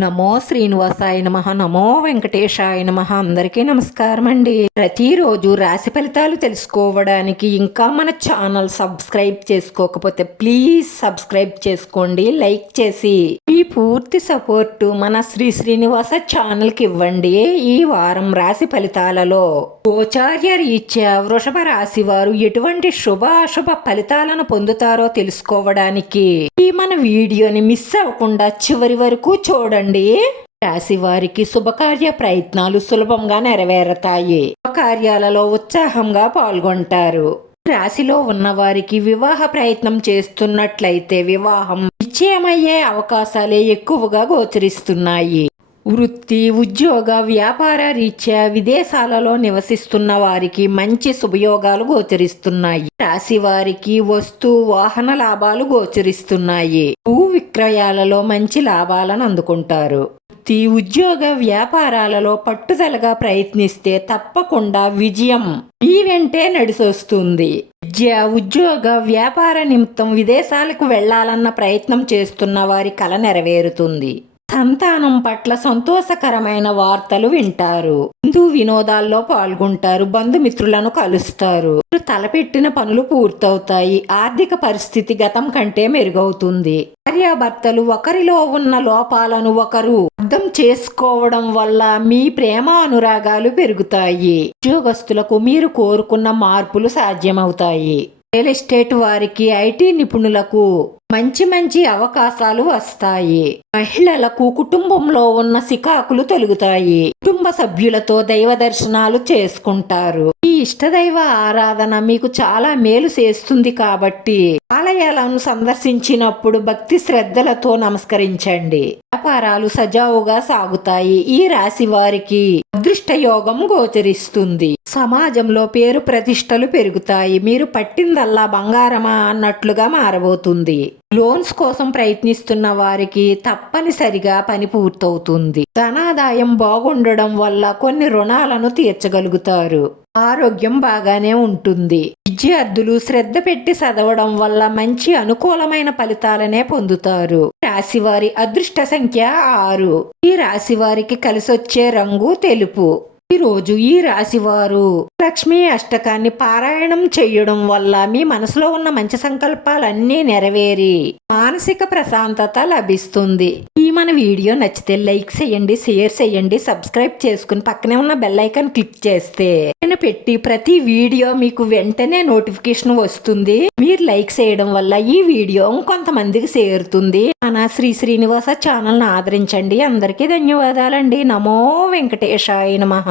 నమో శ్రీనివాసాయ నమః. నమో వెంకటేశాయ నమః. అందరికీ నమస్కారం అండి. ప్రతిరోజు రాశి ఫలితాలు తెలుసుకోవడానికి ఇంకా మన ఛానల్ సబ్స్క్రైబ్ చేసుకోకపోతే ప్లీజ్ సబ్స్క్రైబ్ చేసుకోండి, లైక్ చేసి ఈ పూర్తి సపోర్టు మన శ్రీనివాస ఛానల్కి ఇవ్వండి. ఈ వారం రాశి ఫలితాలలో గోచార్య రీత్యా వృషభ రాశి వారు ఎటువంటి శుభ అశుభ ఫలితాలను పొందుతారో తెలుసుకోవడానికి ఈ మన వీడియోని మిస్ అవ్వకుండా చివరి వరకు చూడండి. రాశి వారికి శుభకార్య ప్రయత్నాలు సులభంగా నెరవేరతాయి. శుభకార్యాలలో ఉత్సాహంగా పాల్గొంటారు. రాశిలో ఉన్న వారికి వివాహ ప్రయత్నం చేస్తున్నట్లయితే వివాహం నిశ్చయమయ్యే అవకాశాలే ఎక్కువగా గోచరిస్తున్నాయి. వృత్తి, ఉద్యోగ, వ్యాపార రీత్యా విదేశాలలో నివసిస్తున్న వారికి మంచి శుభయోగాలు గోచరిస్తున్నాయి. రాశి వారికి వస్తు వాహన లాభాలు గోచరిస్తున్నాయి. భూ విక్రయాలలో మంచి లాభాలను అందుకుంటారు. వృత్తి, ఉద్యోగ, వ్యాపారాలలో పట్టుదలగా ప్రయత్నిస్తే తప్పకుండా విజయం మీ వెంటే నడిసొస్తుంది. విద్య, ఉద్యోగ, వ్యాపార నిమిత్తం విదేశాలకు వెళ్లాలన్న ప్రయత్నం చేస్తున్న వారి కల నెరవేరుతుంది. సంతానం పట్ల సంతోషకరమైన వార్తలు వింటారు. హిందూ వినోదాల్లో పాల్గొంటారు. బంధుమిత్రులను కలుస్తారు. తలపెట్టిన పనులు పూర్తవుతాయి. ఆర్థిక పరిస్థితి గతం కంటే మెరుగవుతుంది. భార్యాభర్తలు ఒకరిలో ఉన్న లోపాలను ఒకరు అర్థం చేసుకోవడం వల్ల మీ ప్రేమ అనురాగాలు పెరుగుతాయి. ఉద్యోగస్తులకు మీరు కోరుకున్న మార్పులు సాధ్యమవుతాయి. రియల్ ఎస్టేట్ వారికి, ఐటీ నిపుణులకు మంచి అవకాశాలు వస్తాయి. మహిళలకు కుటుంబంలో ఉన్న సికాకులు తొలగుతాయి. కుటుంబ సభ్యులతో దైవ దర్శనాలు చేసుకుంటారు. ఈ ఇష్టదైవ ఆరాధన మీకు చాలా మేలు చేస్తుంది కాబట్టి ఆలయాలను సందర్శించినప్పుడు భక్తి శ్రద్ధలతో నమస్కరించండి. వ్యాపారాలు సజావుగా సాగుతాయి. ఈ రాశి వారికి అదృష్ట యోగం గోచరిస్తుంది. సమాజంలో పేరు ప్రతిష్టలు పెరుగుతాయి. మీరు పట్టిందల్లా బంగారమా అన్నట్లుగా మారబోతుంది. లోన్స్ కోసం ప్రయత్నిస్తున్న వారికి తప్పనిసరిగా పని పూర్తవుతుంది. ధనాదాయం బాగుండడం వల్ల కొన్ని రుణాలను తీర్చగలుగుతారు. ఆరోగ్యం బాగానే ఉంటుంది. విద్యార్థులు శ్రద్ధ పెట్టి చదవడం వల్ల మంచి అనుకూలమైన ఫలితాలనే పొందుతారు. రాశివారి అదృష్ట సంఖ్య 6. ఈ రాశి వారికి కలిసొచ్చే రంగు తెలుపు. ఈరోజు ఈ రాశివారు లక్ష్మీ అష్టకాన్ని పారాయణం చేయడం వల్ల మీ మనసులో ఉన్న మంచి సంకల్పాలన్నీ నెరవేరి మానసిక ప్రశాంతత లభిస్తుంది. ఈ మన వీడియో నచ్చితే లైక్ చేయండి, షేర్ చేయండి, సబ్స్క్రైబ్ చేసుకుని పక్కనే ఉన్న బెల్ ఐకాన్ క్లిక్ చేస్తే నేను పెట్టి ప్రతి వీడియో మీకు వెంటనే నోటిఫికేషన్ వస్తుంది. మీరు లైక్ చేయడం వల్ల ఈ వీడియో కొంతమందికి చేరుతుంది. మన శ్రీనివాస ఛానల్ని ఆదరించండి. అందరికీ ధన్యవాదాలండి. నమో వెంకటేశాయ నమః.